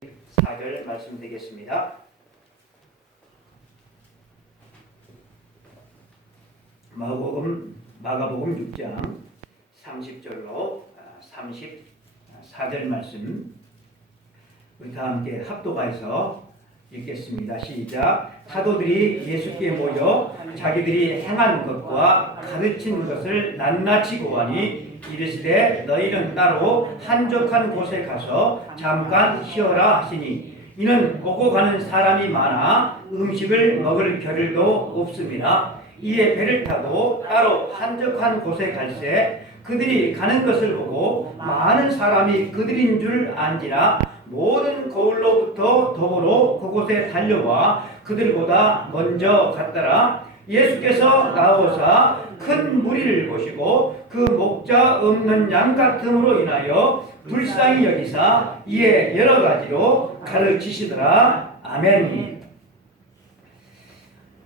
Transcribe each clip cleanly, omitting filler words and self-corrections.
4절 말씀드리겠습니다. 마가복음 6장 30절로 34절 말씀 우리 다 함께 합독하여서 읽겠습니다. 시작. 사도들이 예수께 모여 자기들이 행한 것과 가르친 것을 낱낱이 고하니 이르시되 너희는 따로 한적한 곳에 가서 잠깐 쉬어라 하시니 이는 오고 가는 사람이 많아 음식을 먹을 겨를도 없습니다. 이에 배를 타고 따로 한적한 곳에 갈새 그들이 가는 것을 보고 많은 사람이 그들인 줄 안지라 모든 거울로부터 덤으로 그곳에 달려와 그들보다 먼저 갔더라. 예수께서 나오사 큰 무리를 보시고 그 목자 없는 양 같음으로 인하여 불쌍히 여기사 이에 여러 가지로 가르치시더라. 아멘.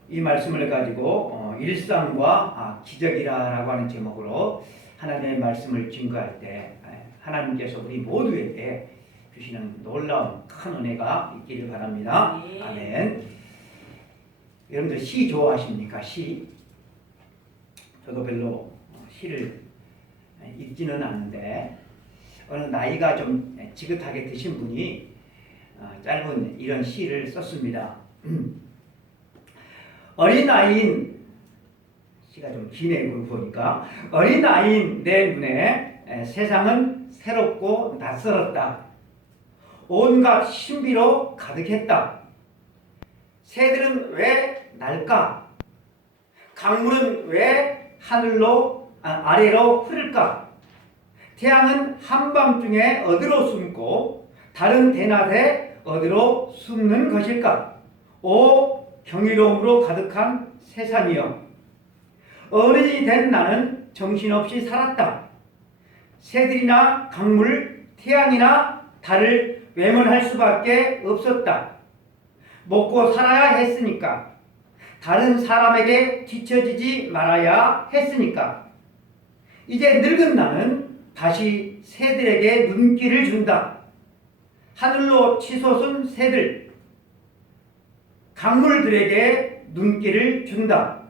이 말씀을 가지고 일상과 기적이라고 하는 제목으로 하나님의 말씀을 증거할 때 하나님께서 우리 모두에게 주시는 놀라운 큰 은혜가 있기를 바랍니다. 아멘. 여러분들 시 좋아하십니까? 시? 저도 별로 시를 읽지는 않는데 어느 나이가 좀 지긋하게 드신 분이 짧은 이런 시를 썼습니다. 어린아이인 시가 좀 기네요. 보니까 어린아이인 내 눈에 세상은 새롭고 낯설었다. 온갖 신비로 가득했다. 새들은 왜 날까? 강물은 왜 하늘로 아래로 흐를까? 태양은 한밤중에 어디로 숨고 다른 대낮에 어디로 숨는 것일까? 오 경이로움으로 가득한 세상이여, 어른이 된 나는 정신없이 살았다. 새들이나 강물, 태양이나 달을 외면할 수밖에 없었다. 먹고 살아야 했으니까, 다른 사람에게 뒤처지지 말아야 했으니까. 이제 늙은 나는 다시 새들에게 눈길을 준다. 하늘로 치솟은 새들, 강물들에게 눈길을 준다.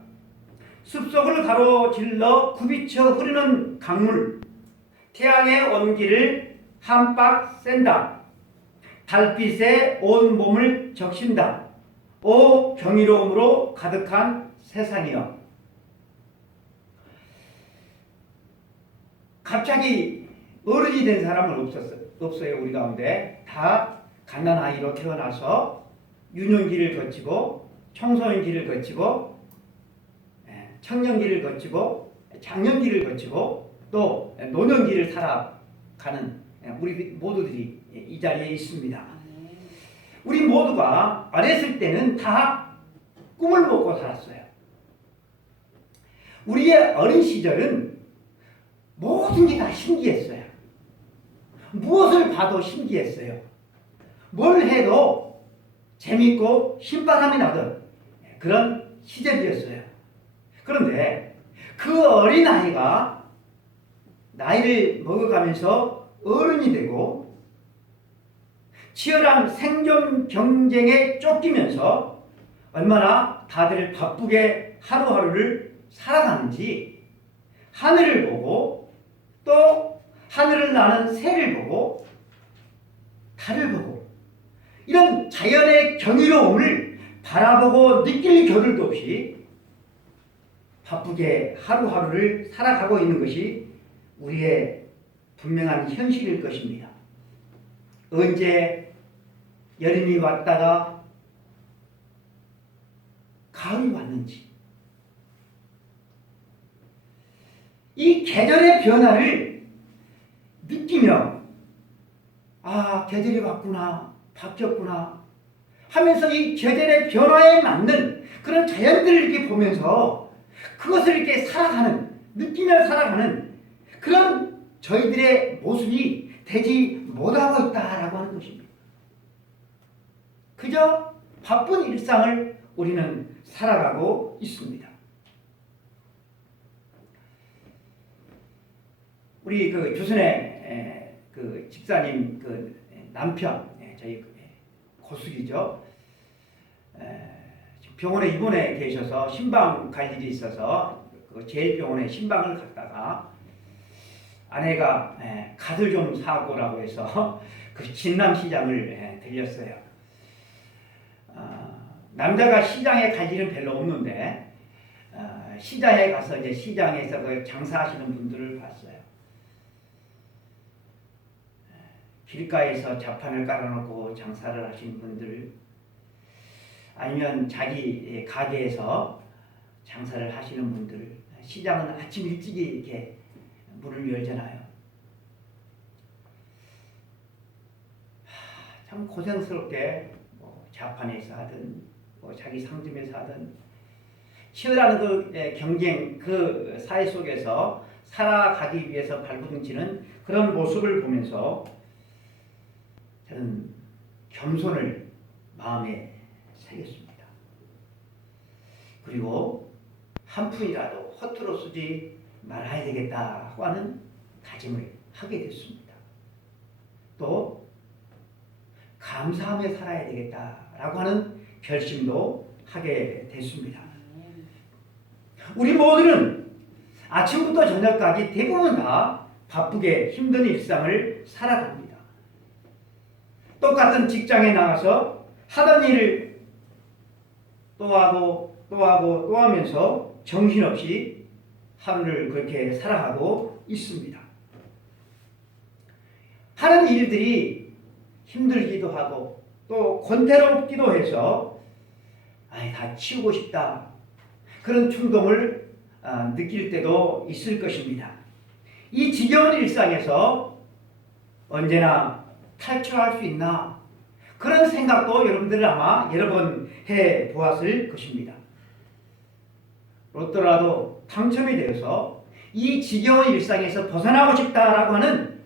숲속을 가로질러 굽이쳐 흐르는 강물, 태양의 온기를 한박 쐰다. 달빛에 온 몸을 적신다. 오 경이로움으로 가득한 세상이여. 갑자기 어른이 된 사람은 없어요. 우리 가운데 다 갓난아이로 태어나서 유년기를 거치고 청소년기를 거치고 청년기를 거치고 장년기를 거치고 또 노년기를 살아가는 우리 모두들이 이 자리에 있습니다. 우리 모두가 어렸을 때는 다 꿈을 먹고 살았어요. 우리의 어린 시절은 모든 게 다 신기했어요. 무엇을 봐도 신기했어요. 뭘 해도 재밌고 신바람이 나던 그런 시절이었어요. 그런데 그 어린아이가 나이를 먹어가면서 어른이 되고 치열한 생존 경쟁에 쫓기면서 얼마나 다들 바쁘게 하루하루를 살아가는지 하늘을 보고 또 하늘을 나는 새를 보고 달을 보고 이런 자연의 경이로움을 바라보고 느낄 겨를도 없이 바쁘게 하루하루를 살아가고 있는 것이 우리의 분명한 현실일 것입니다. 언제 여름이 왔다가 가을이 왔는지 이 계절의 변화를 느끼며 계절이 왔구나, 바뀌었구나 하면서 이 계절의 변화에 맞는 그런 자연들을 이렇게 보면서 그것을 이렇게 살아가는, 느끼며 살아가는 그런 저희들의 모습이 되지 못하고 있다라고 하는 것입니다. 그저 바쁜 일상을 우리는 살아가고 있습니다. 우리 그 조선의 그 집사님 그 남편, 저희 고숙이죠. 병원에 입원해 계셔서 신방 갈 일이 있어서 그 제일병원에 신방을 갔다가 아내가 갓을 좀 사고라고 해서 그 진남시장을 들렸어요. 남자가 시장에 갈 일은 별로 없는데 시장에 가서 이제 시장에서 그 장사하시는 분들을 봤어요. 길가에서 자판을 깔아놓고 장사를 하시는 분들, 아니면 자기 가게에서 장사를 하시는 분들, 시장은 아침 일찍 이렇게 문을 열잖아요. 참 고생스럽게 뭐 자판에서 하든 뭐 자기 상점에서 하든 치열한 그 경쟁, 그 사회 속에서 살아가기 위해서 발부둥치는 그런 모습을 보면서 저는 겸손을 마음에 새겼습니다. 그리고 한 푼이라도 허투루 쓰지 말아야 되겠다고 하는 다짐을 하게 됐습니다. 또 감사하며 살아야 되겠다라고 하는 결심도 하게 됐습니다. 우리 모두는 아침부터 저녁까지 대부분 다 바쁘게 힘든 일상을 살아갑니다. 똑같은 직장에 나가서 하던 일을 또 하고 또 하고 또 하면서 정신없이 하루를 그렇게 살아가고 있습니다. 하는 일들이 힘들기도 하고 또 권태롭기도 해서 다 치우고 싶다, 그런 충동을 느낄 때도 있을 것입니다. 이 지겨운 일상에서 언제나 탈출할 수 있나, 그런 생각도 여러분들은 아마 여러 번 해보았을 것입니다. 로또라도 당첨이 되어서 이 지겨운 일상에서 벗어나고 싶다라고 하는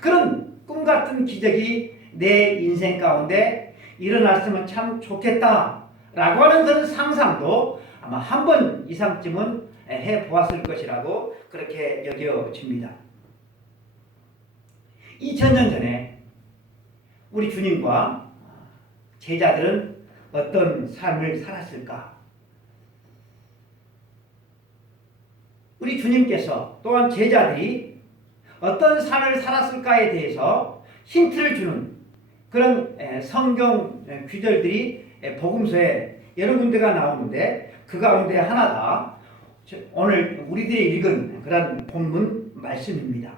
그런 꿈같은 기적이 내 인생 가운데 일어났으면 참 좋겠다라고 하는 그런 상상도 아마 한 번 이상쯤은 해보았을 것이라고 그렇게 여겨집니다. 2000년 전에 우리 주님과 제자들은 어떤 삶을 살았을까? 우리 주님께서 또한 제자들이 어떤 삶을 살았을까에 대해서 힌트를 주는 그런 성경 구절들이 복음서에 여러 군데가 나오는데 그 가운데 하나가 오늘 우리들이 읽은 그런 본문 말씀입니다.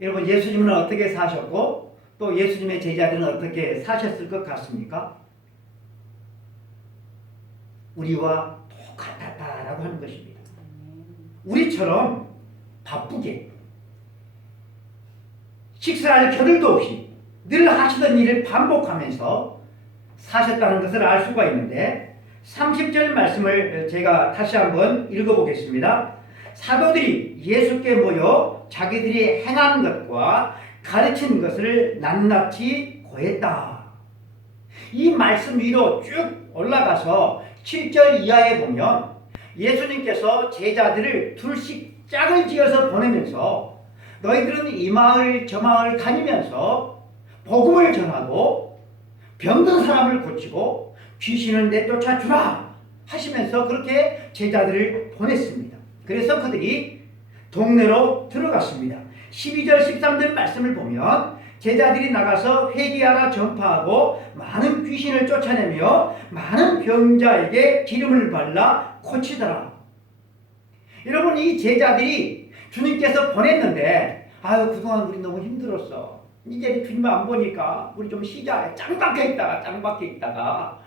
여러분, 예수님은 어떻게 사셨고 또 예수님의 제자들은 어떻게 사셨을 것 같습니까? 우리와 똑같았다라고 하는 것입니다. 우리처럼 바쁘게 식사할 겨를도 없이 늘 하시던 일을 반복하면서 사셨다는 것을 알 수가 있는데 30절 말씀을 제가 다시 한번 읽어보겠습니다. 사도들이 예수께 모여 자기들이 행한 것과 가르친 것을 낱낱이 고했다. 이 말씀 위로 쭉 올라가서 7절 이하에 보면 예수님께서 제자들을 둘씩 짝을 지어서 보내면서 너희들은 이 마을 저 마을 다니면서 복음을 전하고 병든 사람을 고치고 귀신을 내쫓아 주라 하시면서 그렇게 제자들을 보냈습니다. 그래서 그들이 동네로 들어갔습니다. 12절 13절 말씀을 보면 제자들이 나가서 회개하라 전파하고 많은 귀신을 쫓아내며 많은 병자에게 기름을 발라 고치더라. 여러분, 이 제자들이 주님께서 보냈는데 그동안 우리 너무 힘들었어. 이제 주님 안 보니까 우리 좀 쉬자. 짱 박혀 있다가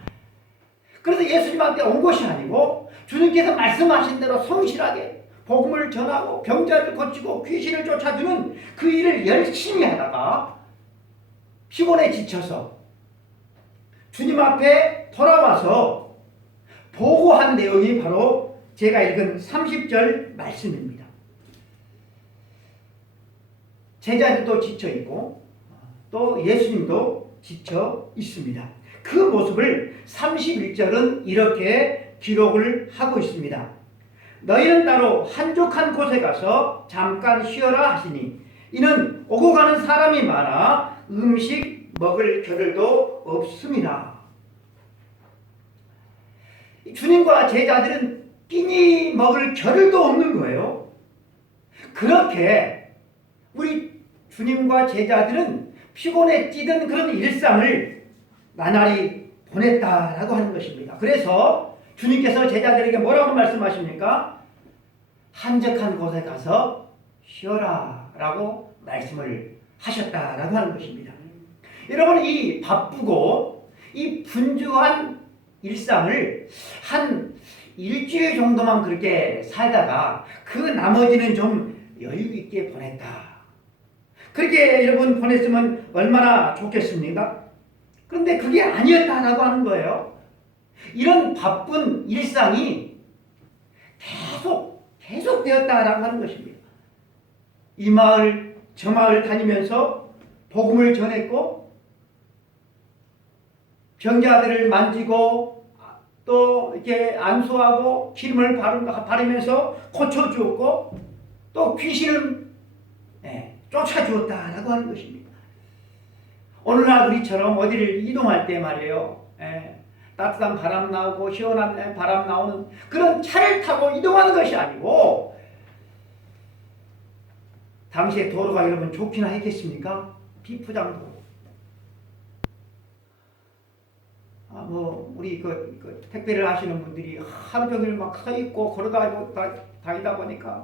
그래서 예수님한테 온 것이 아니고 주님께서 말씀하신 대로 성실하게 복음을 전하고 병자를 고치고 귀신을 쫓아주는 그 일을 열심히 하다가 피곤에 지쳐서 주님 앞에 돌아와서 보고한 내용이 바로 제가 읽은 30절 말씀입니다. 제자들도 지쳐 있고 또 예수님도 지쳐 있습니다. 그 모습을 31절은 이렇게 기록을 하고 있습니다. 너희는 따로 한적한 곳에 가서 잠깐 쉬어라 하시니 이는 오고 가는 사람이 많아 음식 먹을 겨를도 없습니다. 주님과 제자들은 끼니 먹을 겨를도 없는 거예요. 그렇게 우리 주님과 제자들은 피곤에 찌든 그런 일상을 나날이 보냈다라고 하는 것입니다. 그래서 주님께서 제자들에게 뭐라고 말씀하십니까? 한적한 곳에 가서 쉬어라 라고 말씀을 하셨다라고 하는 것입니다. 여러분, 이 바쁘고 이 분주한 일상을 한 일주일 정도만 그렇게 살다가 그 나머지는 좀 여유 있게 보냈다. 그렇게 여러분 보냈으면 얼마나 좋겠습니까? 그런데 그게 아니었다라고 하는 거예요. 이런 바쁜 일상이 계속 되었다라고 하는 것입니다. 이 마을 저 마을 다니면서 복음을 전했고 병자들을 만지고 또 이렇게 안수하고 기름을 바르면서 고쳐주었고 또 귀신은 쫓아주었다라고 하는 것입니다. 오늘날 우리처럼 어디를 이동할 때 말이에요. 따뜻한 바람 나오고 시원한 바람 나오는 그런 차를 타고 이동하는 것이 아니고 당시에 도로가 여러분 좋기나 했겠습니까? 비포장 도로. 우리 택배를 하시는 분들이 하루 종일 막 서 있고 다니다 보니까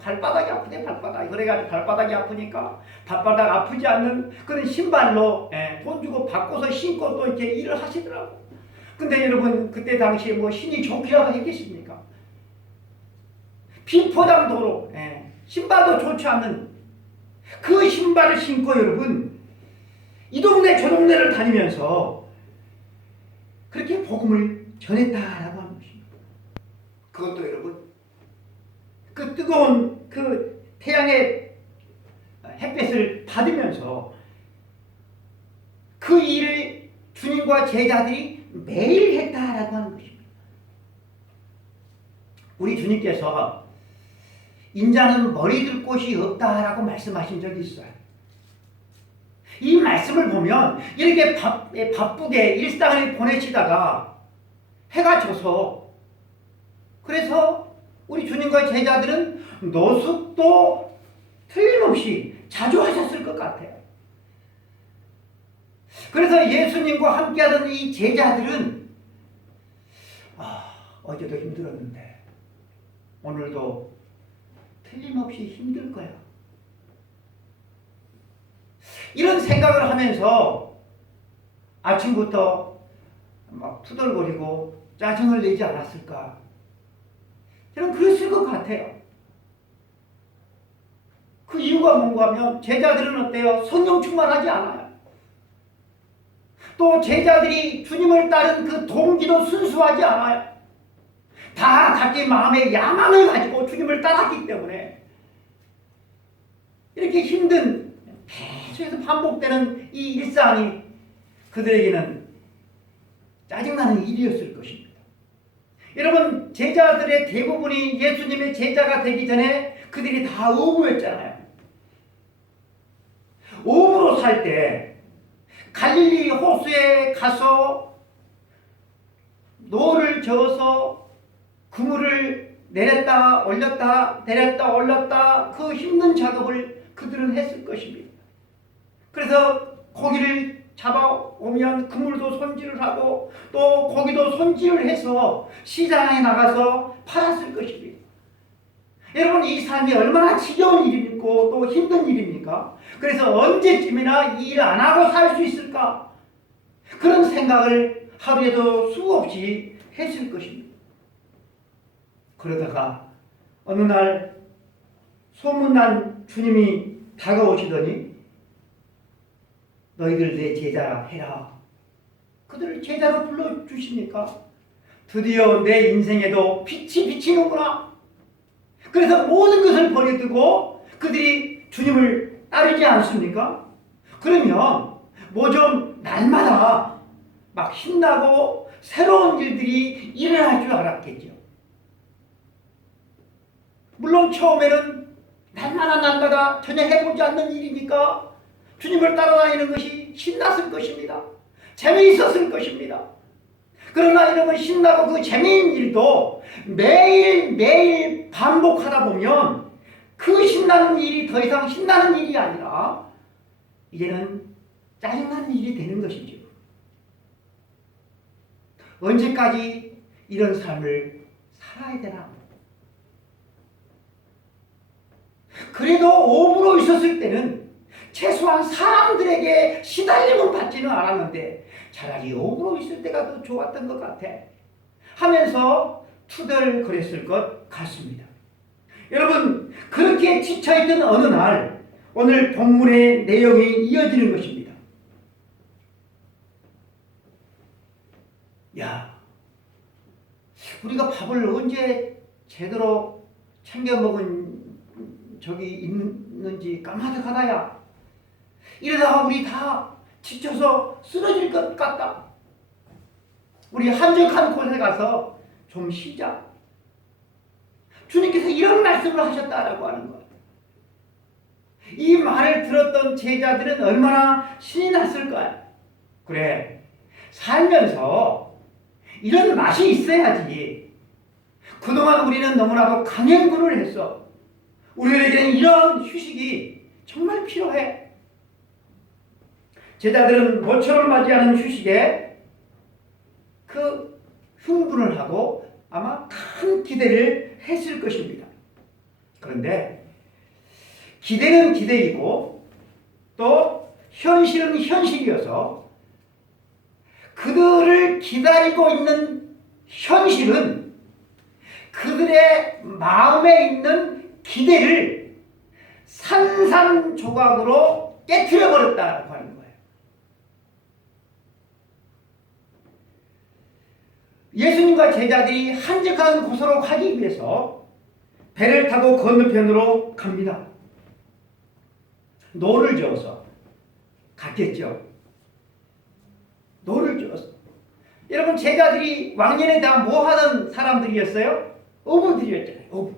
발바닥이 아프대, 발바닥이. 그래가지고 발바닥이 아프니까 발바닥 아프지 않는 그런 신발로 돈 주고 바꿔서 신고 또 이렇게 일을 하시더라고. 근데 여러분, 그때 당시에 뭐 신이 좋기라도 했겠습니까? 비포장 도로, 신발도 좋지 않는 그 신발을 신고 여러분, 이 동네 저 동네를 다니면서 그렇게 복음을 전했다라고 하는 것입니다. 그것도 여러분, 그 뜨거운 그 태양의 햇볕을 받으면서 그 일을 주님과 제자들이 매일 했다라고 하는 것입니다. 우리 주님께서 인자는 머리 들 곳이 없다라고 말씀하신 적이 있어요. 이 말씀을 보면 이렇게 바쁘게 일상을 보내시다가 해가 져서 그래서 우리 주님과 제자들은 노숙도 틀림없이 자주 하셨을 것 같아요. 그래서 예수님과 함께하던 이 제자들은 어제도 힘들었는데 오늘도 틀림없이 힘들 거야. 이런 생각을 하면서 아침부터 막 투덜거리고 짜증을 내지 않았을까? 저는 그랬을 것 같아요. 그 이유가 뭔가 하면 제자들은 어때요? 성령 충만하지 않아요. 또 제자들이 주님을 따른 그 동기도 순수하지 않아요. 다 각기 마음의 야망을 가지고 주님을 따랐기 때문에 이렇게 힘든 계속해서 반복되는 이 일상이 그들에게는 짜증나는 일이었을 것입니다. 여러분, 제자들의 대부분이 예수님의 제자가 되기 전에 그들이 다 어부였잖아요. 어부로 살 때 갈릴리 호수에 가서 노를 저어서 그물을 내렸다 올렸다 내렸다 올렸다 그 힘든 작업을 그들은 했을 것입니다. 그래서 고기를 잡아오면 그물도 손질을 하고 또 고기도 손질을 해서 시장에 나가서 팔았을 것입니다. 여러분, 이 삶이 얼마나 지겨운 일입니까? 또 힘든 일입니까? 그래서 언제쯤이나 이 일 안 하고 살 수 있을까? 그런 생각을 하루에도 수없이 했을 것입니다. 그러다가 어느 날 소문난 주님이 다가오시더니 너희들 내 제자라 해라. 그들을 제자로 불러주십니까? 드디어 내 인생에도 빛이 비치는구나. 그래서 모든 것을 버려두고 그들이 주님을 따르지 않습니까? 그러면 뭐 좀 날마다 막 신나고 새로운 일들이 일어날 줄 알았겠죠. 물론 처음에는 날마다 전혀 해보지 않는 일이니까 주님을 따라다니는 것이 신났을 것입니다. 재미있었을 것입니다. 그러나 여러분, 신나고 그 재미있는 일도 매일매일 반복하다 보면 그 신나는 일이 더 이상 신나는 일이 아니라 이제는 짜증나는 일이 되는 것이죠. 언제까지 이런 삶을 살아야 되나? 그래도 오브로 있었을 때는 최소한 사람들에게 시달림을 받지는 않았는데 차라리 오브로 있을 때가 더 좋았던 것 같아 하면서 투덜거렸을 것 같습니다. 여러분, 그렇게 지쳐있던 어느 날 오늘 본문의 내용이 이어지는 것입니다. 야, 우리가 밥을 언제 제대로 챙겨 먹은 적이 있는지 까마득하다야. 이러다가 우리 다 지쳐서 쓰러질 것 같다. 우리 한적한 곳에 가서 좀 쉬자. 주님께서 이런 말씀을 하셨다라고 하는 거예요. 이 말을 들었던 제자들은 얼마나 신이 났을까요? 그래, 살면서 이런 맛이 있어야지. 그동안 우리는 너무나도 강행군을 했어. 우리에게는 이런 휴식이 정말 필요해. 제자들은 모처럼 맞이하는 휴식에 그 흥분을 하고 아마 큰 기대를 했을 것입니다. 그런데 기대는 기대이고 또 현실은 현실이어서 그들을 기다리고 있는 현실은 그들의 마음에 있는 기대를 산산조각으로 깨트려 버렸다고 하는 거예요. 예수님과 제자들이 한적한 곳으로 가기 위해서 배를 타고 건너편으로 갑니다. 노를 저어서 갔겠죠. 노를 저어서. 여러분, 제자들이 왕년에 다 뭐 하는 사람들이었어요? 어부들이었잖아요. 어부.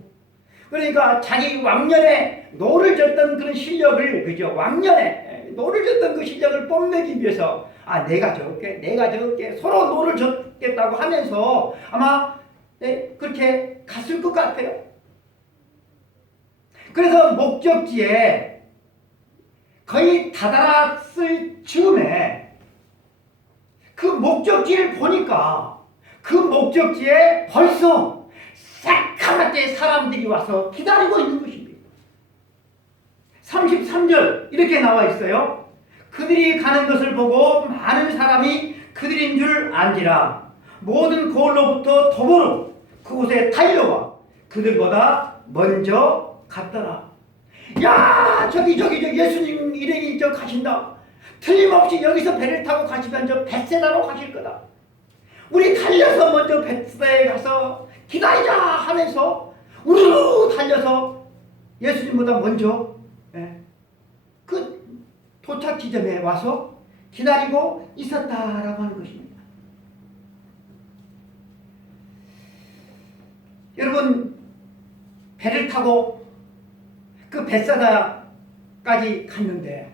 그러니까 자기 왕년에 노를 젓던 그런 실력을, 그죠? 왕년에 노를 젓던 그 실력을 뽐내기 위해서 내가 저을게 서로 노를 젓겠다고 하면서 아마 그렇게 갔을 것 같아요. 그래서 목적지에 거의 다다랐을 즈음에 그 목적지를 보니까 그 목적지에 벌써 새카맣게 사람들이 와서 기다리고 있는 것입니다. 33절 이렇게 나와 있어요. 그들이 가는 것을 보고 많은 사람이 그들인 줄 안지라 모든 거울로부터 도보로 그곳에 달려와 그들보다 먼저 갔더라. 야, 저기 예수님 일행이 저 가신다. 틀림없이 여기서 배를 타고 가시면 저 벳세다로 가실 거다. 우리 달려서 먼저 벳세다에 가서 기다리자 하면서 우르르 달려서 예수님보다 먼저 그 도착 지점에 와서 기다리고 있었다라고 하는 것입니다. 여러분, 배를 타고 그 벳세다까지 갔는데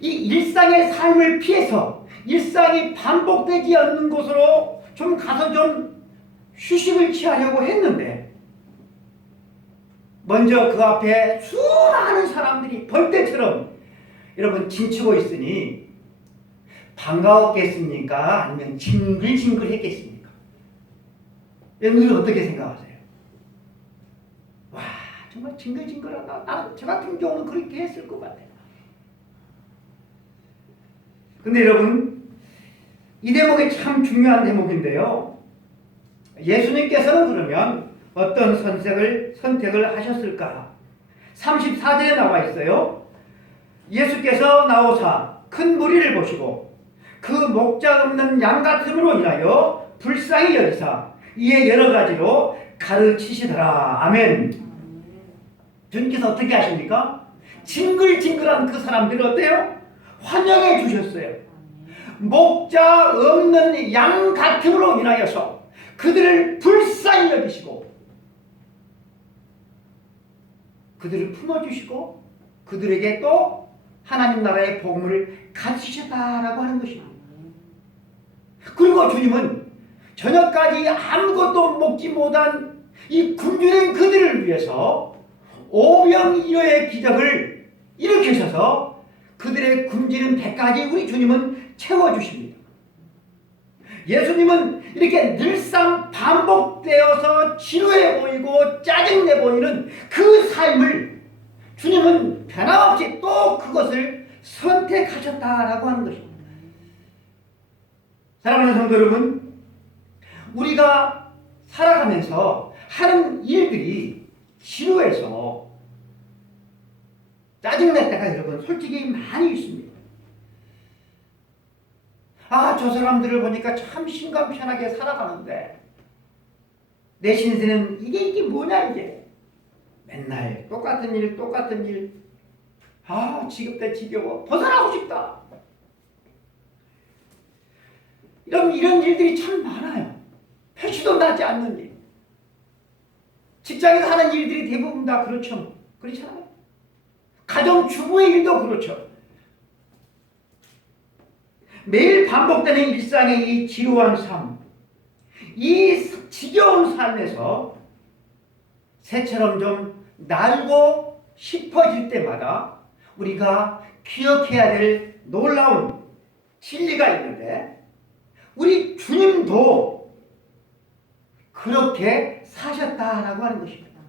이 일상의 삶을 피해서 일상이 반복되지 않는 곳으로 좀 가서 좀 휴식을 취하려고 했는데 먼저 그 앞에 수많은 사람들이 벌떼처럼 여러분 진치고 있으니 반가웠겠습니까? 아니면 징글징글했겠습니까? 여러분들은 어떻게 생각하세요? 와, 정말 징글징글하다. 저 같은 경우는 그렇게 했을 것 같아요. 근데 여러분, 이 대목이 참 중요한 대목인데요. 예수님께서는 그러면 어떤 선택을 하셨을까? 34절에 나와 있어요. 예수께서 나오사 큰 무리를 보시고 그 목자 없는 양 같음으로 인하여 불쌍히 여기사 이에 여러 가지로 가르치시더라. 아멘. 주님께서 어떻게 하십니까? 징글징글한 그 사람들을 어때요? 환영해 주셨어요. 목자 없는 양 같음으로 인하여서 그들을 불쌍히 여기시고 그들을 품어주시고 그들에게 또 하나님 나라의 복음을 가르치셨다라고 하는 것입니다. 그리고 주님은 저녁까지 아무것도 먹지 못한 이 굶주린 그들을 위해서 오병이어의 기적을 일으키셔서 그들의 굶주린 배까지 우리 주님은 채워주십니다. 예수님은 이렇게 늘상 반복되어서 지루해 보이고 짜증내 보이는 그 삶을 주님은 변함없이 또 그것을 선택하셨다라고 하는 것입니다. 사랑하는 성도 여러분, 우리가 살아가면서 하는 일들이 지루해서 짜증낼 때가 여러분 솔직히 많이 있습니다. 저 사람들을 보니까 참 심감편하게 살아가는데 내 신세는 이게 뭐냐 이게. 맨날 똑같은 일. 지겹다 지겨워. 벗어나고 싶다. 이런 일들이 참 많아요. 표시도 나지 않는 일. 직장에서 하는 일들이 대부분 다 그렇죠. 그렇잖아요. 가정주부의 일도 그렇죠. 매일 반복되는 일상의 이 지루한 삶, 이 지겨운 삶에서 새처럼 좀 날고 싶어질 때마다 우리가 기억해야 될 놀라운 진리가 있는데, 우리 주님도 그렇게 사셨다라고 하는 것입니다.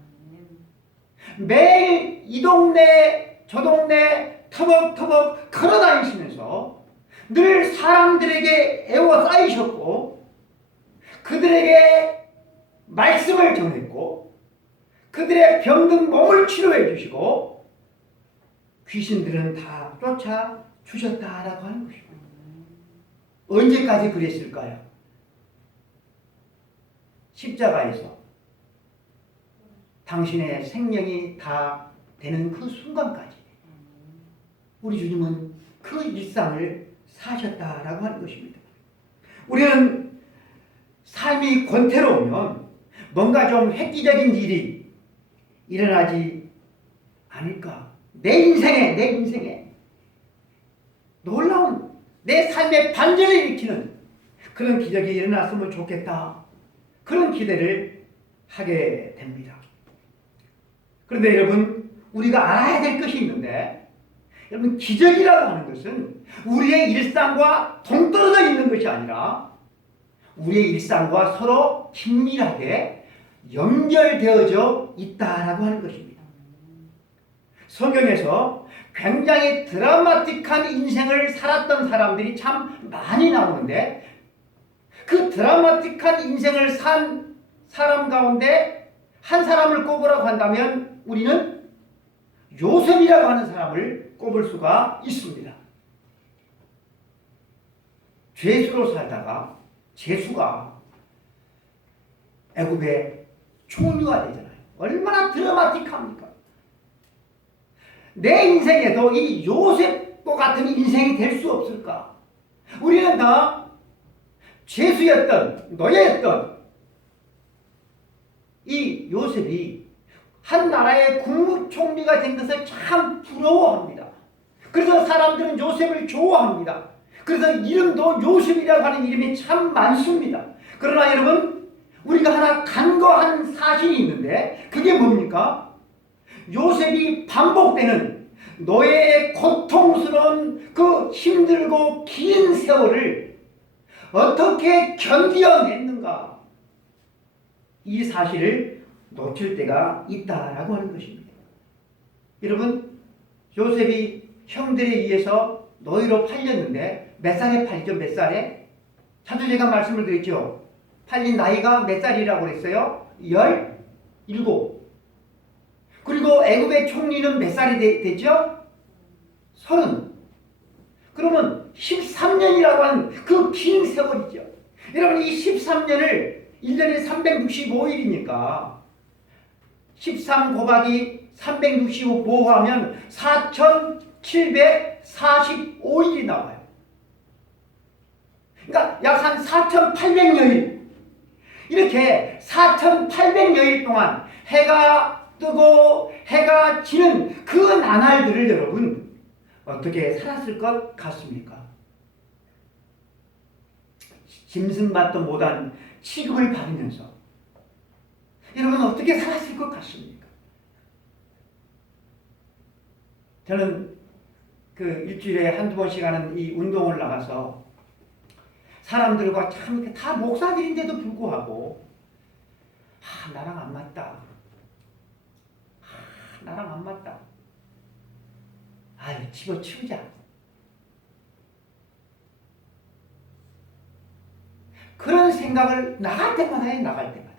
매일 이 동네 저 동네 터벅터벅 걸어다니시면서 늘 사람들에게 애워싸이셨고 그들에게 말씀을 전했고 그들의 병든 몸을 치료해 주시고 귀신들은 다 쫓아 주셨다라고 하는 것입니다. 언제까지 그랬을까요? 십자가에서 당신의 생명이 다 되는 그 순간까지 우리 주님은 그 일상을 사셨다라고 하는 것입니다. 우리는 삶이 권태로우면 뭔가 좀 획기적인 일이 일어나지 않을까? 내 인생에 놀라운 내 삶의 반전을 일으키는 그런 기적이 일어났으면 좋겠다. 그런 기대를 하게 됩니다. 그런데 여러분, 우리가 알아야 될 것이 있는데, 여러분, 기적이라고 하는 것은 우리의 일상과 동떨어져 있는 것이 아니라 우리의 일상과 서로 긴밀하게 연결되어져 있다라고 하는 것입니다. 성경에서 굉장히 드라마틱한 인생을 살았던 사람들이 참 많이 나오는데, 그 드라마틱한 인생을 산 사람 가운데 한 사람을 꼽으라고 한다면 우리는 요셉이라고 하는 사람을 꼽을 수가 있습니다. 죄수로 살다가 죄수가 애굽의 총리가 되잖아요. 얼마나 드라마틱합니까? 내 인생에도 이 요셉과 같은 인생이 될 수 없을까? 우리는 다 죄수였던, 노예였던 이 요셉이 한 나라의 국무총리가 된 것을 참 부러워합니다. 그래서 사람들은 요셉을 좋아합니다. 그래서 이름도 요셉이라고 하는 이름이 참 많습니다. 그러나 여러분, 우리가 하나 간과한 사실이 있는데 그게 뭡니까? 요셉이 반복되는 노예의 고통스러운 그 힘들고 긴 세월을 어떻게 견뎌냈는가, 이 사실을 놓칠 때가 있다라고 하는 것입니다. 여러분, 요셉이 형들에 의해서 노예로 팔렸는데 몇 살에 팔리죠? 몇 살에? 자주 제가 말씀을 드렸죠. 팔린 나이가 몇 살이라고 그랬어요? 17. 그리고 애굽의 총리는 몇 살이 됐죠? 30. 그러면 13년이라고 하는 그 긴 세월이죠. 여러분, 이 13년을 1년에 365일이니까 13 곱하기 365 하면 4,745일이 나와요. 그러니까 약 한 4,800여일. 이렇게 4,800여일 동안 해가 뜨고 해가 지는 그 나날들을 여러분 어떻게 살았을 것 같습니까? 짐승밭도 못한 취급을 받으면서 여러분 어떻게 살았을 것 같습니까? 저는 그 일주일에 한두 번씩 하는 이 운동을 나가서 사람들과 참 이렇게 다 목사들인데도 불구하고 나랑 안 맞다. 나랑 안 맞다. 아유, 집어치우자. 그런 생각을 나갈 때마다 해, 나갈 때마다.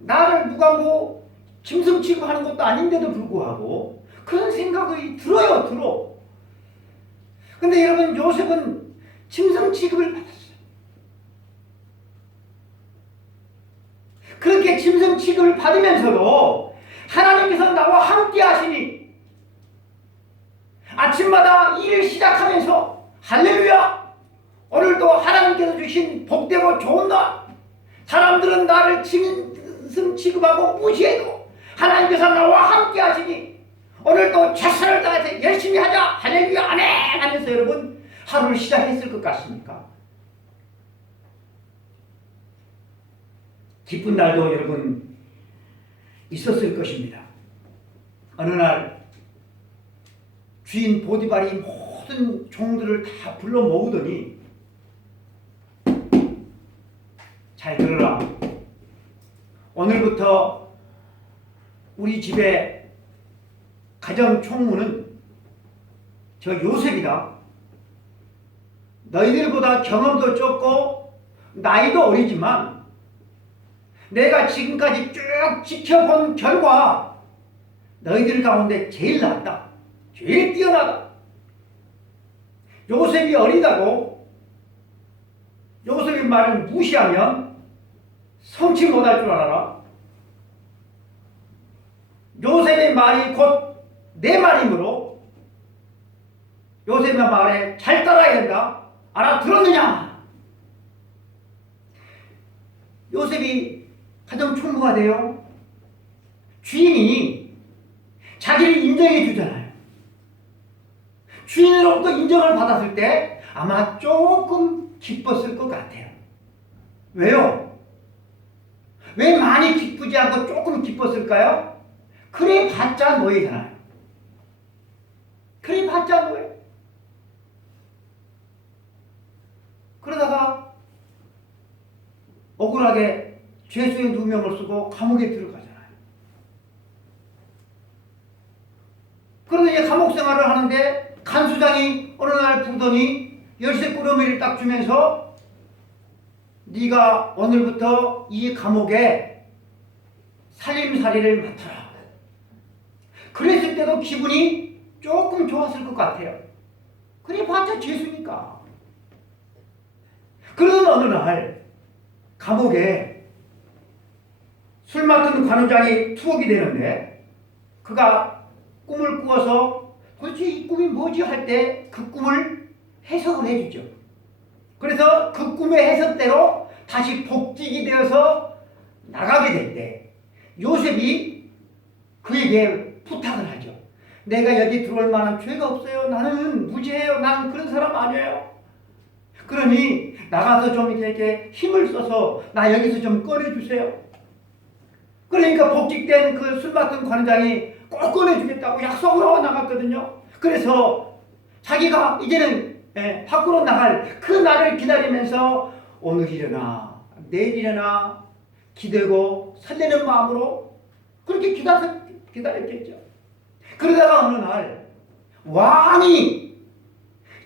나를 누가 뭐 짐승 취급하는 것도 아닌데도 불구하고 그런 생각이 들어요. 근데 여러분, 요셉은 짐승 취급을 받았어요. 그렇게 짐승 취급을 받으면서도 하나님께서 나와 함께 하시니 아침마다 일을 시작하면서 할렐루야! 오늘도 하나님께서 주신 복되고 좋은 날, 사람들은 나를 짐승 취급하고 무시해도 하나님께서 나와 함께 하시니 오늘도 최선을 다해서 열심히 하자, 할렐루야, 아멘 하면서 여러분 하루를 시작했을 것 같습니까? 기쁜 날도 여러분 있었을 것입니다. 어느 날 주인 보디발이 모든 종들을 다 불러 모으더니 잘 들어라. 오늘부터 우리 집에 가정 총무는 저 요셉이다. 너희들보다 경험도 적고 나이도 어리지만 내가 지금까지 쭉 지켜본 결과 너희들 가운데 제일 낫다. 제일 뛰어나다. 요셉이 어리다고 요셉의 말을 무시하면 성취 못할 줄 알아라. 요셉의 말이 곧 내 말이므로 요셉의 말에 잘 따라야 된다. 알아들었느냐? 요셉이 가정 총무가 돼요. 주인이 자기를 인정해 주잖아요. 주인으로부터 인정을 받았을 때 아마 조금 기뻤을 것 같아요. 왜요? 왜 많이 기쁘지 않고 조금 기뻤을까요? 그래 봤자 뭐이잖아요. 그래 봤자 뭐예요? 그러다가 억울하게 죄수의 누명을 쓰고 감옥에 들어가잖아요. 그런데 이제 감옥 생활을 하는데 간수장이 어느 날 부르더니 열쇠 꾸러미를 딱 주면서 네가 오늘부터 이 감옥에 살림살이를 맡아라. 그랬을 때도 기분이 조금 좋았을 것 같아요. 그래 봤자 죄수니까. 그러던 어느 날 감옥에 술 맡은 관우장이 투옥이 되는데 그가 꿈을 꾸어서 도대체 이 꿈이 뭐지 할 때 그 꿈을 해석을 해주죠. 그래서 그 꿈의 해석대로 다시 복직이 되어서 나가게 될 때 요셉이 그에게 부탁을 하죠. 내가 여기 들어올 만한 죄가 없어요. 나는 무죄예요. 나는 그런 사람 아니에요. 그러니 나가서 좀 이렇게 힘을 써서 나 여기서 좀 꺼내주세요. 그러니까 복직된 그 술 맡은 관장이 꼭 꺼내주겠다고 약속을 하고 나갔거든요. 그래서 자기가 이제는 밖으로 나갈 그 날을 기다리면서 오늘이려나 내일이려나 기대고 설레는 마음으로 그렇게 기다렸겠죠. 그러다가 어느 날 왕이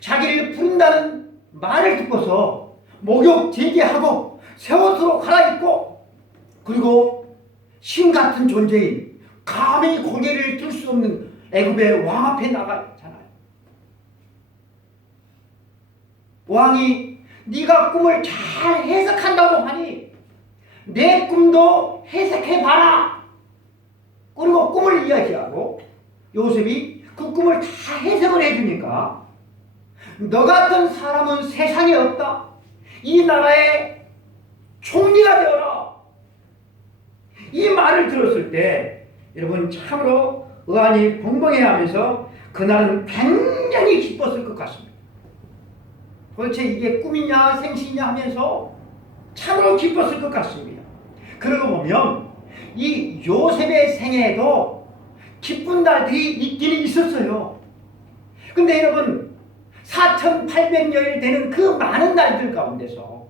자기를 부른다는 말을 듣고서 목욕 제기하고 새 옷으로 갈아입고 그리고 신 같은 존재인 감히 고개를 들 수 없는 애굽의 왕 앞에 나가잖아요. 왕이 네가 꿈을 잘 해석한다고 하니 내 꿈도 해석해봐라. 그리고 꿈을 이야기하고 요셉이 그 꿈을 다 해석을 해주니까 너 같은 사람은 세상에 없다. 이 나라의 총리가 되어라. 이 말을 들었을 때 여러분 참으로 의안이 벙벙해하면서 그날은 굉장히 기뻤을 것 같습니다. 도대체 이게 꿈이냐 생시냐 하면서 참으로 기뻤을 것 같습니다. 그러고 보면 이 요셉의 생애에도 기쁜 날들이 있기는 있었어요. 근데 여러분 4,800여일 되는 그 많은 날들 가운데서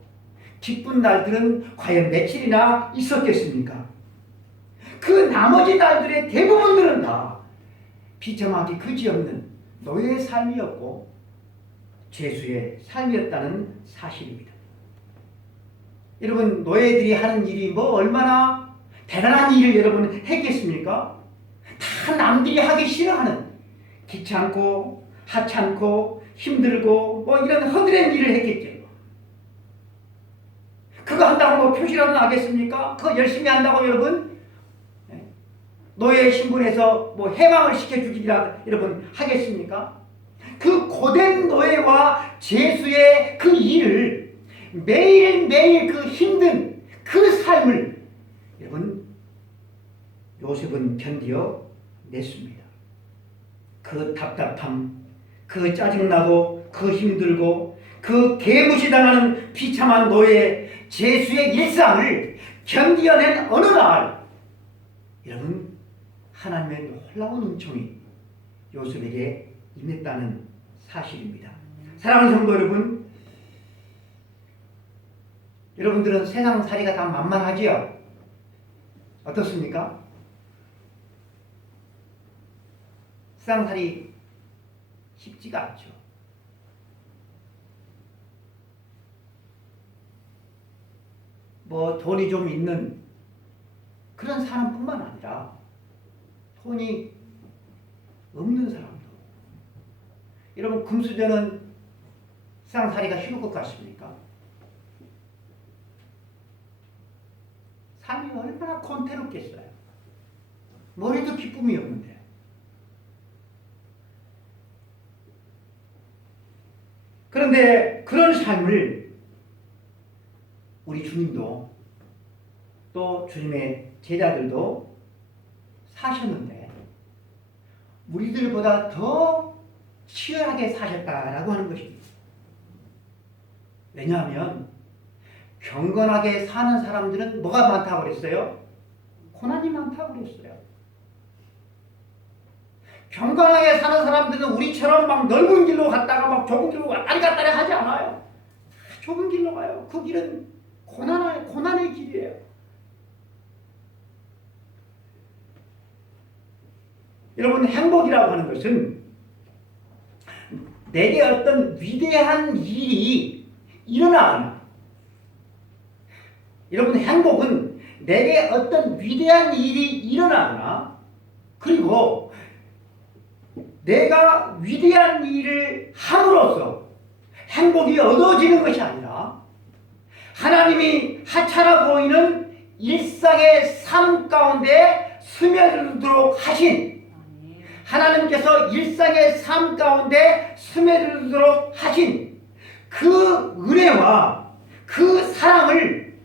기쁜 날들은 과연 며칠이나 있었겠습니까? 그 나머지 날들의 대부분들은 다 비참하기 그지없는 노예의 삶이었고 죄수의 삶이었다는 사실입니다. 여러분 노예들이 하는 일이 뭐 얼마나 대단한 일을 여러분 했겠습니까? 다 남들이 하기 싫어하는 귀찮고 하찮고 힘들고 뭐 이런 허드렛 일을 했겠죠. 그거 한다고 뭐 표시라도 나겠습니까? 그거 열심히 한다고 여러분 노예 신분에서 뭐 해방을 시켜주기라 여러분 하겠습니까? 그 고된 노예와 죄수의 그 일을 매일매일 그 힘든 그 삶을 여러분 요셉은 견디어 냈습니다. 그 답답함, 그 짜증나고 그 힘들고 그 개무시당하는 비참한 노예 죄수의 일상을 견디어낸 어느 날 여러분 하나님의 놀라운 은총이 요셉에게 임했다는 사실입니다. 사랑하는 성도 여러분, 여러분들은 세상살이가 다 만만하지요? 어떻습니까? 세상살이 쉽지가 않죠. 뭐 돈이 좀 있는 그런 사람뿐만 아니라 돈이 없는 사람도 여러분 금수저는 세상살이가 쉬울 것 같습니까? 삶이 얼마나 권태롭겠어요. 머리도 기쁨이 없는데. 그런데 그런 삶을 우리 주님도 또 주님의 제자들도 사셨는데 우리들보다 더 치열하게 사셨다라고 하는 것입니다. 왜냐하면 경건하게 사는 사람들은 뭐가 많다고 그랬어요? 고난이 많다고 그랬어요. 경건하게 사는 사람들은 우리처럼 막 넓은 길로 갔다가 막 좁은 길로 왔다리 갔다리 하지 않아요. 좁은 길로 가요. 그 길은 고난의 길이에요. 여러분 행복이라고 하는 것은 내게 어떤 위대한 일이 일어나거나 여러분 행복은 내게 어떤 위대한 일이 일어나거나 그리고 내가 위대한 일을 함으로써 행복이 얻어지는 것이 아니라 하나님이 하찮아 보이는 일상의 삶 가운데 스며들도록 하신 하나님께서 일상의 삶 가운데 스며들도록 하신 그 은혜와 그 사랑을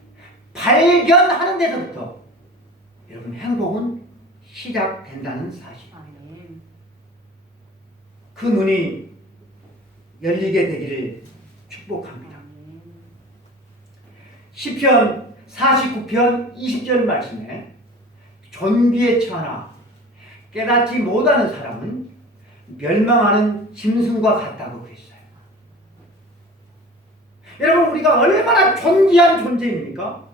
발견하는 데서부터 여러분 행복은 시작된다는 사실. 그 눈이 열리게 되기를 축복합니다. 시편 49편 20절 말씀에 존귀에 처하나 깨닫지 못하는 사람은 멸망하는 짐승과 같다고 그랬어요. 여러분 우리가 얼마나 존귀한 존재입니까?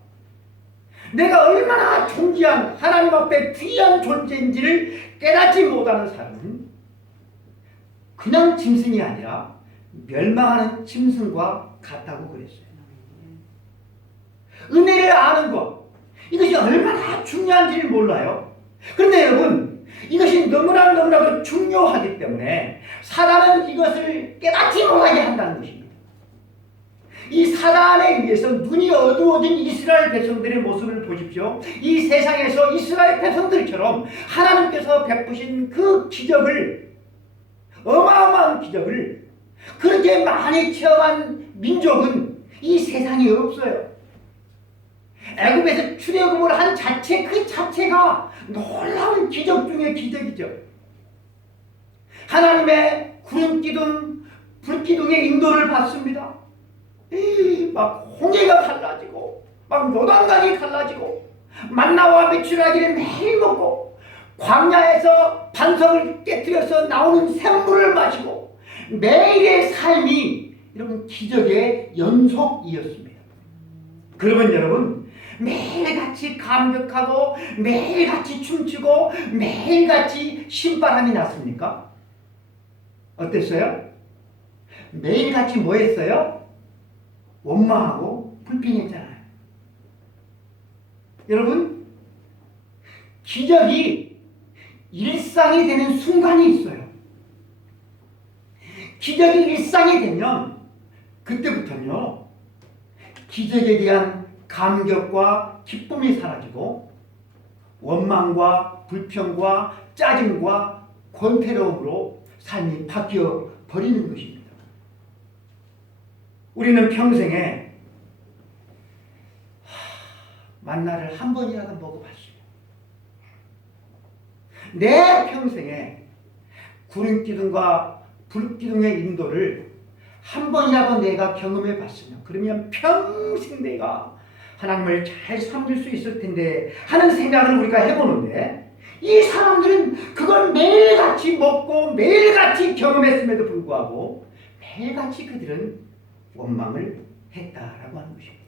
내가 얼마나 존귀한 하나님 앞에 귀한 존재인지를 깨닫지 못하는 사람은 그냥 짐승이 아니라 멸망하는 짐승과 같다고 그랬어요. 은혜를 아는 것 이것이 얼마나 중요한지를 몰라요. 그런데 여러분 이것이 너무나도 중요하기 때문에 사단은 이것을 깨닫지 못하게 한다는 것입니다. 이 사단에 의해서 눈이 어두워진 이스라엘 백성들의 모습을 보십시오. 이 세상에서 이스라엘 백성들처럼 하나님께서 베푸신 그 기적을 어마어마한 기적을 그렇게 많이 체험한 민족은 이 세상에 없어요. 애굽에서 출애굽을 한 자체 그 자체가 놀라운 기적 중의 기적이죠. 하나님의 구름 기둥, 불 기둥의 인도를 받습니다. 막 홍해가 갈라지고 막 요단강이 갈라지고 만나와 메추라기를 매일 먹고 광야에서 반석을 깨뜨려서 나오는 샘물을 마시고 매일의 삶이 여러분 기적의 연속이었습니다. 그러면 여러분 매일같이 감격하고 매일같이 춤추고 매일같이 신바람이 났습니까? 어땠어요? 매일같이 뭐 했어요? 원망하고 불평했잖아요. 여러분 기적이 일상이 되는 순간이 있어요. 기적이 일상이 되면 그때부터는요 기적에 대한 감격과 기쁨이 사라지고 원망과 불평과 짜증과 권태로움으로 삶이 바뀌어 버리는 것입니다. 우리는 평생에 만나를 한 번이라도 먹어봤어요. 내 평생에 구름기둥과 불기둥의 인도를 한 번이라도 내가 경험해 봤으면 그러면 평생 내가 하나님을 잘 섬길 수 있을 텐데 하는 생각을 우리가 해보는데 이 사람들은 그걸 매일같이 먹고 매일같이 경험했음에도 불구하고 매일같이 그들은 원망을 했다라고 하는 것입니다.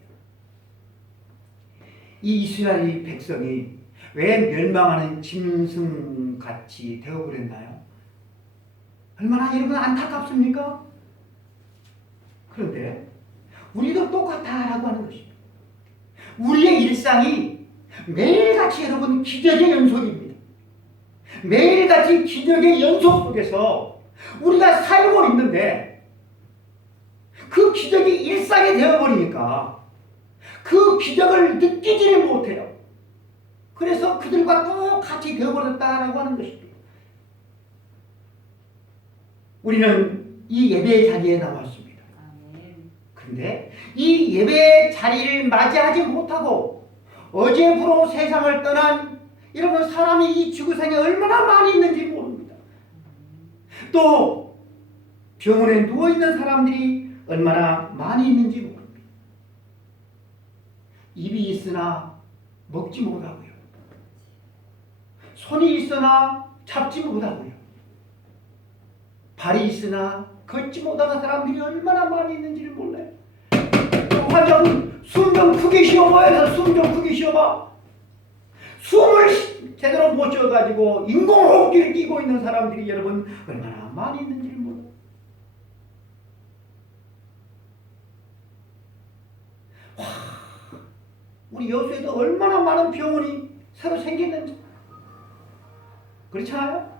이 이스라엘 백성이 왜 멸망하는 짐승같이 되어버렸나요? 얼마나 여러분 안타깝습니까? 그런데 우리도 똑같다라고 하는 것입니다. 우리의 일상이 매일같이 여러분 기적의 연속입니다. 매일같이 기적의 연속 속에서 우리가 살고 있는데 그 기적이 일상이 되어버리니까 그 기적을 느끼지를 못해요. 그래서 그들과 똑같이 되어버렸다라고 하는 것입니다. 우리는 이 예배의 자리에 나왔습니다. 그런데 이 예배의 자리를 맞이하지 못하고 어제부로 세상을 떠난 여러분 사람이 이 지구상에 얼마나 많이 있는지 모릅니다. 또 병원에 누워있는 사람들이 얼마나 많이 있는지 모릅니다. 입이 있으나 먹지 못하고요. 손이 있으나 잡지 못하고요. 발이 있으나 걷지 못하는 사람들이 얼마나 많이 있는지를 몰라요. 환자분 숨 좀 크게 쉬어봐 해서 숨 좀 크게 쉬어봐. 숨을 제대로 못 쉬어가지고 인공호흡기를 끼고 있는 사람들이 여러분 얼마나 많이 있는지를 몰라요. 우리 여수에도 얼마나 많은 병원이 새로 생겼는지 그렇잖아요?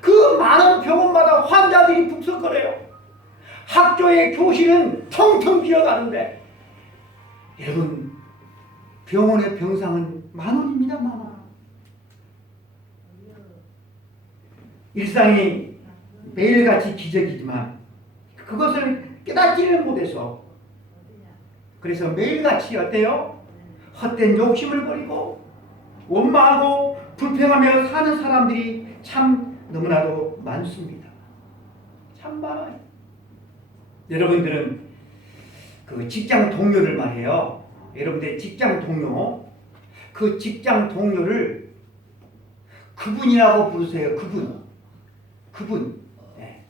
그 많은 병원마다 환자들이 북적거려요. 학교의 교실은 텅텅 비어가는데 여러분 병원의 병상은 10,000원입니다. 10,000원. 일상이 매일같이 기적이지만 그것을 깨닫지를 못해서 그래서 매일같이 어때요? 헛된 욕심을 버리고 원망하고 불평하며 사는 사람들이 참 너무나도 많습니다. 참 많아요. 여러분들은 그 직장 동료를 말해요. 여러분들의 직장 동료, 그 직장 동료를 그분이라고 부르세요. 그분. 네.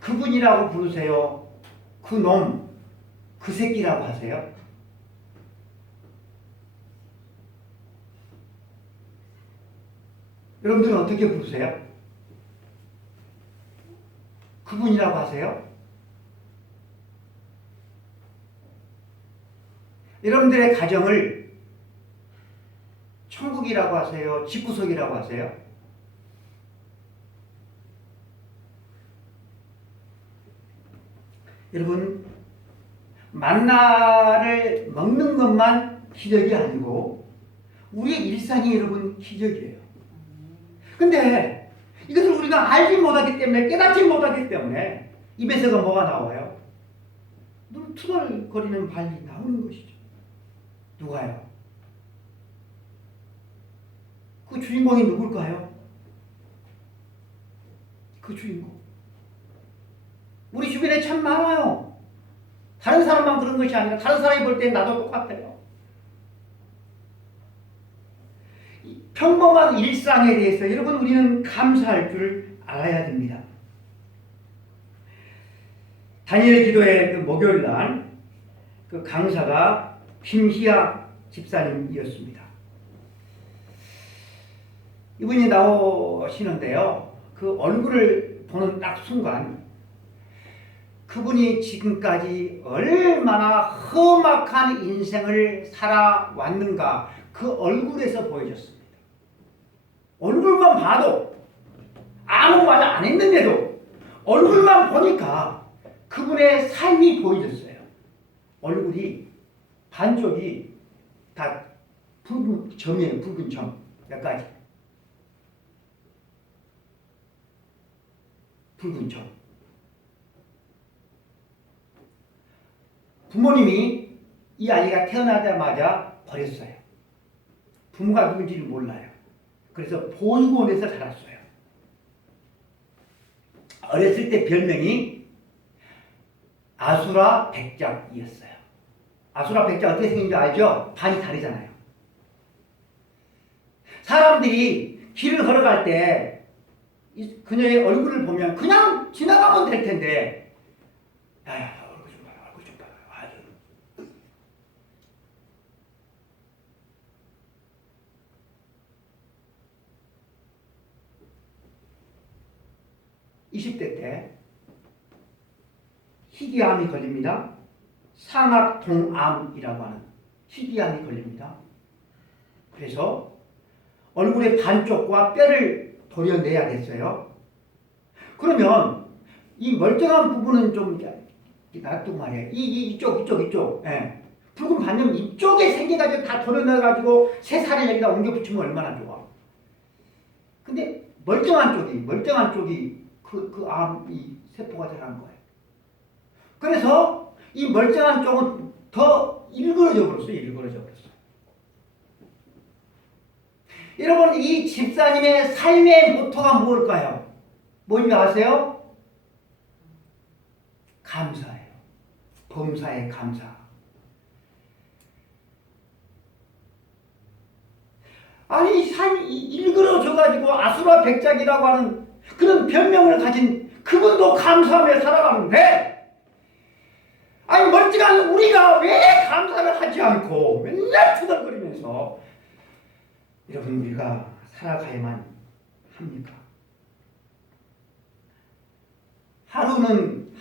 그분이라고 부르세요. 그 놈, 그 새끼라고 하세요. 여러분들은 어떻게 부르세요? 그분이라고 하세요? 여러분들의 가정을 천국이라고 하세요? 집구석이라고 하세요? 여러분 만나를 먹는 것만 기적이 아니고 우리의 일상이 여러분 기적이에요. 근데 이것을 우리가 알지 못하기 때문에 깨닫지 못하기 때문에 입에서가 뭐가 나와요? 눈 투덜거리는 말이 나오는 것이죠. 누가요? 그 주인공이 누굴까요? 그 주인공. 우리 주변에 참 많아요. 다른 사람만 그런 것이 아니라 다른 사람이 볼 때 나도 똑같아요. 평범한 일상에 대해서 여러분 우리는 감사할 줄 알아야 됩니다. 다니엘 기도회 그 목요일 날 그 강사가 김희아 집사님이었습니다. 이분이 나오시는데요. 그 얼굴을 보는 딱 순간 그분이 지금까지 얼마나 험악한 인생을 살아왔는가 그 얼굴에서 보여졌습니다. 얼굴만 봐도 아무 말 안 했는데도 얼굴만 보니까 그분의 삶이 보여졌어요. 얼굴이 반쪽이 다 붉은 점이에요. 붉은 점 몇 가지. 붉은 점. 부모님이 이 아이가 태어나자마자 버렸어요. 부모가 누군지를 몰라요. 그래서 보육원에서 자랐어요. 어렸을 때 별명이 아수라 백작이었어요. 아수라 백작 어떻게 생긴지 알죠? 반이 다르잖아요. 사람들이 길을 걸어갈 때 그녀의 얼굴을 보면 그냥 지나가면 될 텐데 얼굴 좀 봐요. 얼굴 좀 봐요. 아주 20대 때 희귀암이 걸립니다. 상악동암이라고 하는 희귀암이 걸립니다. 그래서 얼굴의 반쪽과 뼈를 도려내야 됐어요. 그러면 이 멀쩡한 부분은 좀 놔두고 말이에요. 이쪽. 예. 붉은 반점 이쪽에 생겨가지고 다 도려내가지고 새 살을 여기다 옮겨 붙이면 얼마나 좋아. 근데 멀쩡한 쪽이 그 암이 세포가 자란 거예요. 그래서 이 멀쩡한 쪽은 더 일그러져 버렸어요. 여러분 이 집사님의 삶의 모토가 뭘까요? 뭔지 아세요? 감사예요. 범사에 감사. 아니 삶이 일그러져가지고 아수라 백작이라고 하는 그런 별명을 가진 그분도 감사하며 살아가는데 아니 멀쩡한 우리가 왜 감사를 하지 않고 맨날 투덜거리면서 여러분 우리가 살아가야만 합니까? 하루는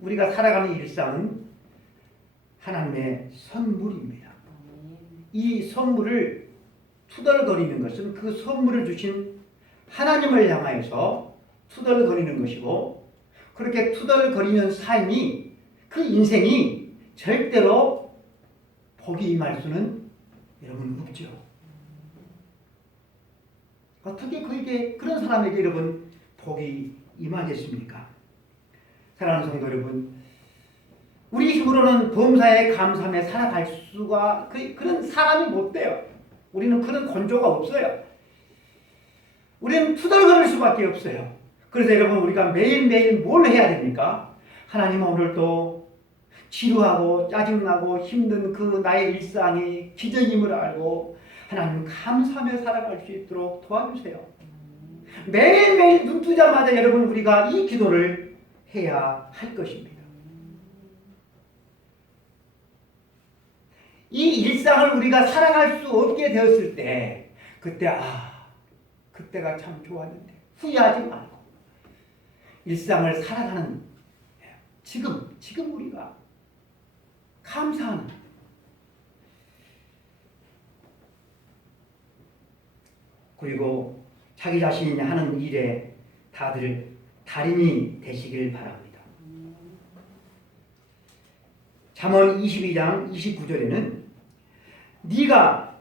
우리가 살아가는 일상은 하나님의 선물입니다. 이 선물을 투덜거리는 것은 그 선물을 주신 하나님을 향하여서 투덜거리는 것이고 그렇게 투덜거리는 삶이 그 인생이 절대로 복이 임할 수는 여러분 없죠. 어떻게 그런 사람에게 여러분 복이 임하겠습니까? 사랑하는 성도 여러분, 우리 힘으로는 범사에 감사하며 살아갈 수가 그런 사람이 못 돼요. 우리는 그런 건조가 없어요. 우리는 투덜거릴 수밖에 없어요. 그래서 여러분 우리가 매일매일 뭘 해야 됩니까? 하나님 오늘도 지루하고 짜증나고 힘든 그 나의 일상이 기적임을 알고 하나님 감사하며 살아갈 수 있도록 도와주세요. 매일매일 눈 뜨자마자 여러분 우리가 이 기도를 해야 할 것입니다. 이 일상을 우리가 살아갈 수 없게 되었을 때 그때가 참 좋았는데 후회하지 말고 일상을 살아가는 지금 우리가 감사하는 그리고 자기 자신이 하는 일에 다들 달인이 되시길 바랍니다. 잠언 22장 29절에는 네가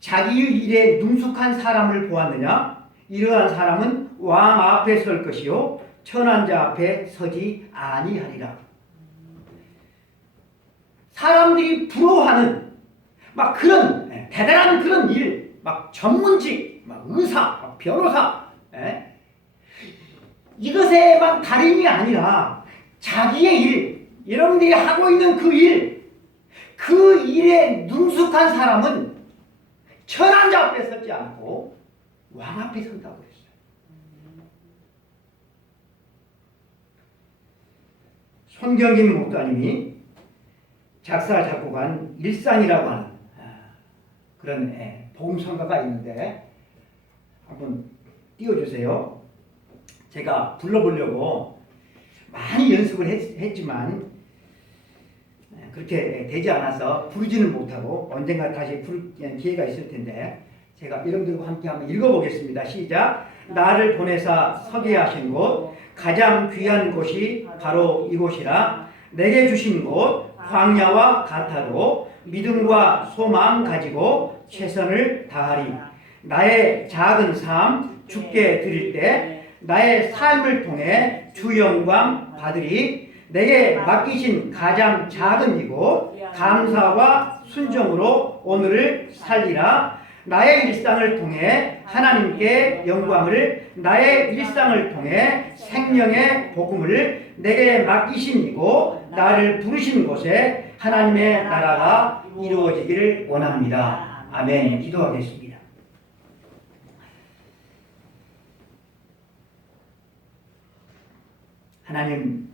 자기의 일에 능숙한 사람을 보았느냐? 이러한 사람은 왕 앞에 설 것이요 천한 자 앞에 서지 아니하리라. 사람들이 부러워하는 막 그런 대단한 그런 일, 막 전문직 막 의사, 막 변호사, 예? 이것에만 달인이 아니라 자기의 일, 여러분들이 하고 있는 그 일, 그 일에 능숙한 사람은 천한자 앞에 서지 않고 왕 앞에 선다고 그랬어요. 손경림 목사님이 작사 작곡한 일산이라고 하는 그런 복음성가가 있는데 한번 띄워주세요. 제가 불러보려고 많이 연습을 했지만 그렇게 되지 않아서 부르지는 못하고 언젠가 다시 부를 기회가 있을 텐데 제가 여러분들과 함께 한번 읽어보겠습니다. 시작. 나를 보내사 서게 하신 곳 가장 귀한 곳이 바로 이곳이라. 내게 주신 곳 광야와 같아도 믿음과 소망 가지고 최선을 다하리. 나의 작은 삶 주께 드릴 때 나의 삶을 통해 주 영광 받으리. 내게 맡기신 가장 작은 이곳 감사와 순종으로 오늘을 살리라. 나의 일상을 통해 하나님께 영광을, 나의 일상을 통해 생명의 복음을, 내게 맡기신 이곳 나를 부르신 곳에 하나님의 나라가 이루어지기를 원합니다. 아멘. 기도하겠습니다. 하나님,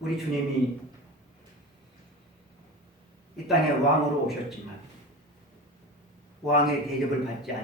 우리 주님이 이 땅에 왕으로 오셨지만 왕의 대접을 받지